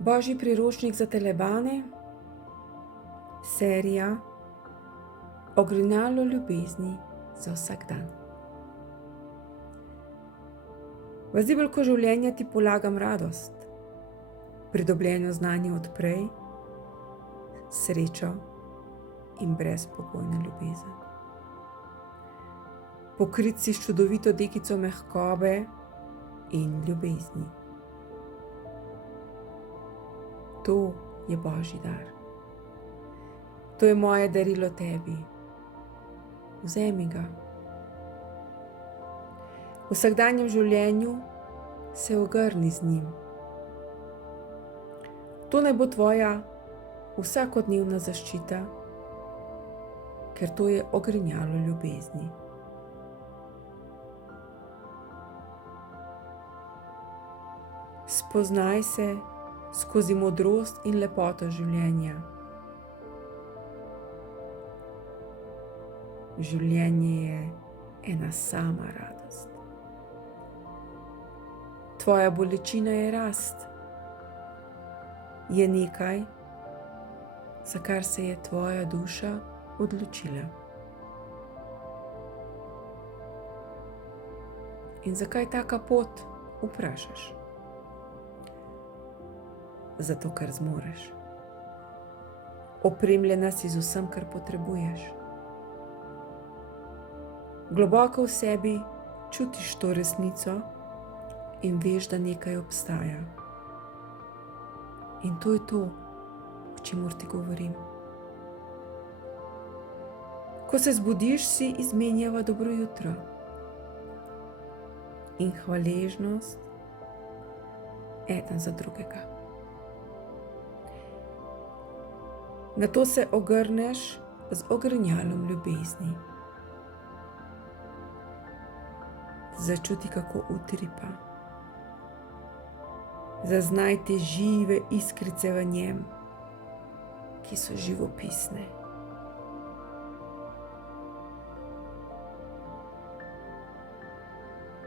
Božji priročnik za telebane, serija Ogrinjalo ljubezni za vsak dan. V zibelko življenja ti polagam radost, pridobljeno znanje od prej, srečo in brezpogojno ljubezen. Pokrit si s čudovito dekico mehkobe in ljubezni. To je Božji dar. To je moje darilo tebi. Vzemi ga. V vsakdanjem življenju se ogrni z njim. To naj bo tvoja vsakodnevna zaščita, ker to je ogrinjalo ljubezni. Spoznaj se skozi modrost in lepoto življenja. Življenje je ena sama radost. Tvoja bolečina je rast. Je nekaj, za kar se je tvoja duša odločila. In zakaj taka pot, vprašaš? Zato, ker zmoreš. Opremljena si z vsem, kar potrebuješ. Globoko v sebi čutiš to resnico in veš, da nekaj obstaja. In to je to, o čemer ti govorim. Ko se zbudiš, si izmenjava dobro jutro in hvaležnost eden za drugega. Nato se ogrneš z ogrinjalom ljubezni. Začuti, kako utripa. Zaznaj te žive iskrice v njem, ki so živopisne.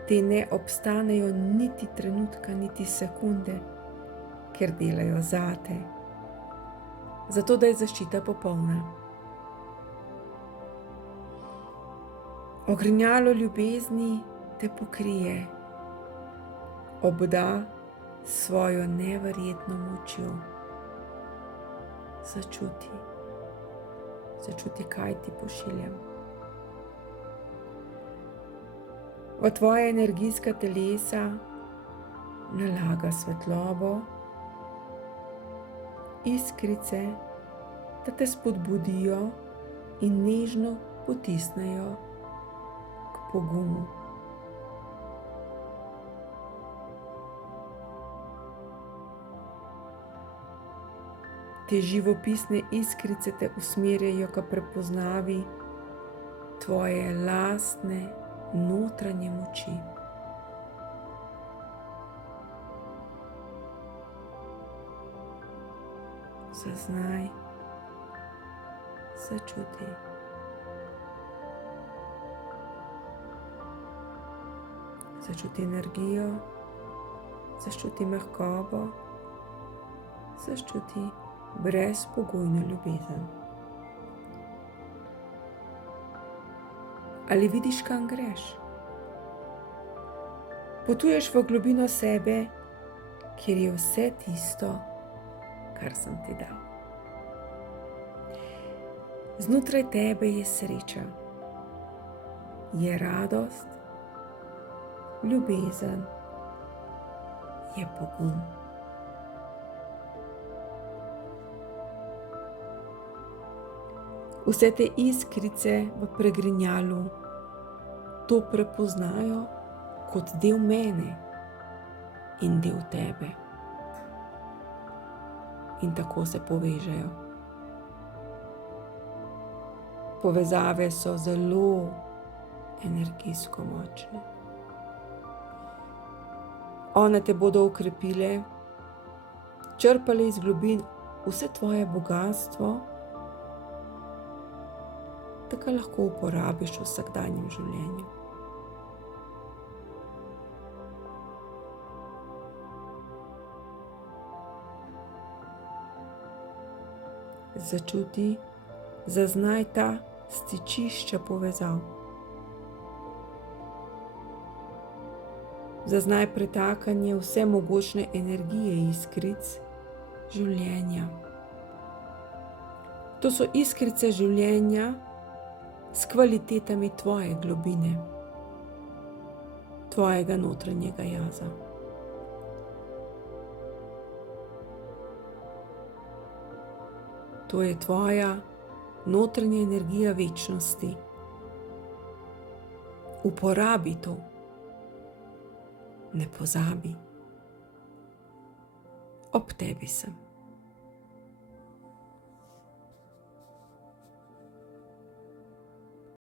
Te ne obstanejo niti trenutka, niti sekunde, ker delajo zate, zato da je zaščita popolna. Ogrinjalo ljubezni te pokrije, obda svojo neverjetno močjo. Začuti, kaj ti pošiljam. V tvoje energijska telesa nalaga svetlobo, iskrice, da te spodbudijo in nežno potisnejo k pogumu. Te živopisne iskrice te usmerjajo k prepoznavi tvoje lastne notranje moči. Zaznaj, začuti. Začuti energijo, začuti mehkobo, začuti brezpogojno ljubezen. Ali vidiš, kam greš? Potuješ v globino sebe, kjer je vse tisto, kar sem ti dal. Znotraj tebe je sreča, je radost, ljubezen, je pogum. Vse te iskrice v pregrinjalu to prepoznajo kot del mene in del tebe. In tako se povežejo. Povezave so zelo energijsko močne. One te bodo okrepile, črpale iz globin vse tvoje bogastvo, da ga lahko uporabiš v vsakdanjem življenju. začuti, zaznaj ta stičišča povezav. Zaznaj pretakanje vse mogočne energije iskric življenja. To so iskrice življenja s kvalitetami tvoje globine, tvojega notranjega jaza. To je tvoja notranja energija večnosti. Uporabi to. Ne pozabi. Ob tebi sem.